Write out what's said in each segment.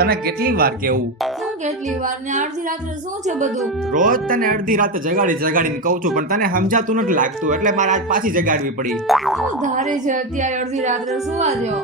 તને કેટલી વાર કેવું? શું કેટલી વાર ને અડધી રાત્રે શું છે બધું? રોજ તને અડધી રાતે જગાડીને કહું છું, પણ તને સમજાતું નથી લાગતું, એટલે મારે આજ પાછી જગાડવી પડી. શું ધારે છે અત્યારે અડધી રાત્રે સુવા દો.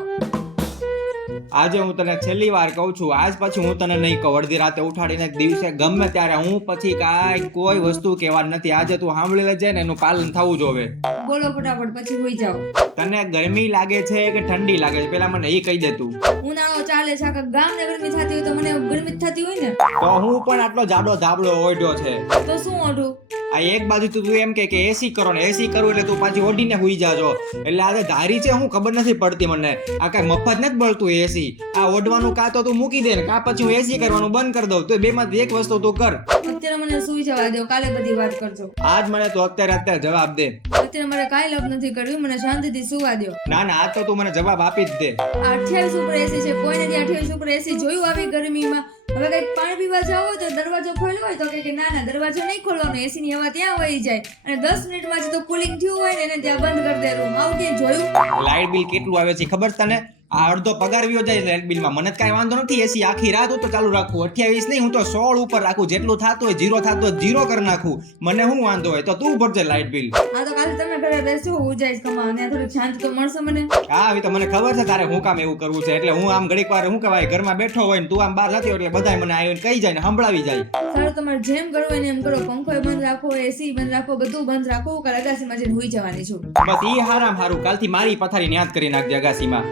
આજે હું તને છેલ્લી વાર કહું છું, આજ પછી હું તને નહીં કહું અડધી રાતે ઉઠાડીને દિવસે ગમે ત્યારે. હું પછી કાંઈ કોઈ વસ્તુ કહેવાની નથી. આજે તું સાંભળી લેજે ને એનું પાલન થવું જોવે. બોલો ફટાફટ પછી હોઈ જાઓ. તને ગરમી લાગે છે કે ઠંડી લાગે છે, પેલા મને એ કહી દે તું. ઉનાળો ચાલે છે, આખા ગામને ગરમી થતી હોય તો મને ગરમી જ થતી હોય ને. તો હું પણ આટલો જાડો ધાબળો ઓઢ્યો છે. તો શું ઓઢું? આ એક બાજુ તું એમ કે એસી કરો ને એસી કરું એટલે તું પાછી ઓઢીને હુઈ જાજો. એટલે આજે ધારી છે હું ખબર નથી પડતી મને. આ કઈ મફત નથી બળતું એસી. આ ઓઢવાનું કાં તો તું મૂકી દે ને કાં પછી હું એસી કરવાનું બંધ કરી દઉં. તો બે માંથી એક વસ્તુ તું કર. અત્યારે મને સુઈ જવા દો, કાલે બધી વાત કરજો. આજ મને તો અત્યારે જવાબ દે. અત્યારે મારે કાંઈ લપ નથી કરવી, મને શાંતિથી સુવા દો. ના ના, આજ તો તું મને જવાબ આપી જ દે. 28 ઉપર એસી છે, કોઈને ત્યાં 28 ઉપર એસી જોયું આવી ગરમીમાં? હવે કઈક પાણી પીવા જાવ હોય તો દરવાજો ખોલ્યો હોય તો કે ના દરવાજો નહીં ખોલવાનો, એસી ની હવા ત્યાં વહી જાય અને 10 મિનિટમાં જ તો કુલિંગ થયું હોય ને એને ત્યાં બંધ કરી દે રૂમ. આવું ક્યાં જોયું? લાઇટ બિલ કેટલું આવે છે ખબર તને? આ અડધો પગાર વ્યો જાય લાઇટ બિલમાં. મને કઈ વાંધો નથી, એસી આખી રાત હું તો ચાલુ રાખું. 28 નહીં, હું તો 16 ઉપર રાખું. જેટલું થતું હોય જીરો થતું હોય જીરો કરી નાખું. મને શું વાંધો હોય? તો તું ભરજે લાઇટ બિલ. આ તો કાલે તમે ઘરે બેસો, હું જઈશ કમાવા, ત્યાં થોડી શાંતિ તો મળશે મને. હા, હવે તો મને ખબર છે તારે હું કામ એવું કરવું છે. એટલે હું આમ ઘડીક વાર શું કહેવાય ઘરમાં બેઠો હોય ને તું આમ બહાર જતી હોય એટલે બધાય મને આવીને કહી જાય ને સંભળાવી જાય. સારું, તમારે જેમ કરવું હોય ને એમ કરો. પંખો બંધ રાખો, એસી બંધ રાખો, બધું બંધ રાખો. કાલે અગાસીમાં જઈને હુઈ જવાની છું. બસ ઈ હારામ હારું. કાલથી મારી પથારી યાદ કરી નાખજે અગાસીમાં.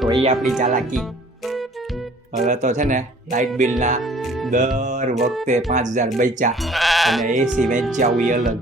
તો એ આપણી ચાલાકી. હવે તો છે ને લાઇટ બિલના દર વખતે 5000 બચ્યા અને એસી વેચ્યા હોય અલગ.